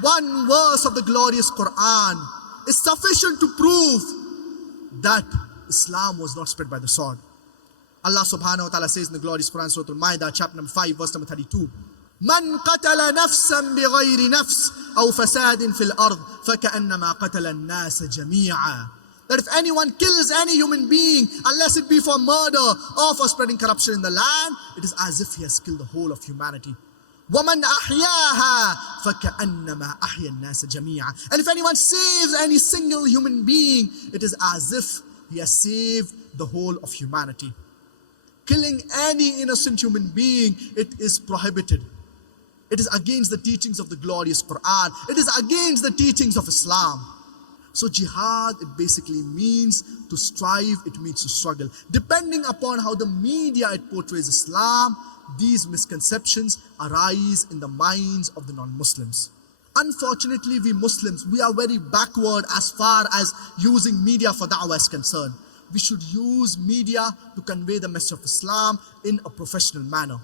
One verse of the glorious Qur'an is sufficient to prove that Islam was not spread by the sword. Allah subhanahu wa ta'ala says in the glorious Quran, Surah Al-Ma'idah, chapter number 5, verse number 32, من قتل نفسا بغير نفس أو فساد في الأرض فكأنما قتل الناس جميعا. That if anyone kills any human being, unless it be for murder or for spreading corruption in the land, it is as if he has killed the whole of humanity. وَمَنْ أَحْيَاهَا فَكَأَنَّمَا أَحْيَا النَّاسَ جَمِيعًا. And if anyone saves any single human being, it is as if he has saved the whole of humanity. Killing any innocent human being, it is prohibited. It is against the teachings of the glorious Qur'an. It is against the teachings of Islam. So jihad, it basically means to strive, it means to struggle. Depending upon how the media it portrays Islam, these misconceptions arise in the minds of the non-Muslims. Unfortunately, we Muslims, we are very backward as far as using media for da'wah is concerned. We should use media to convey the message of Islam in a professional manner.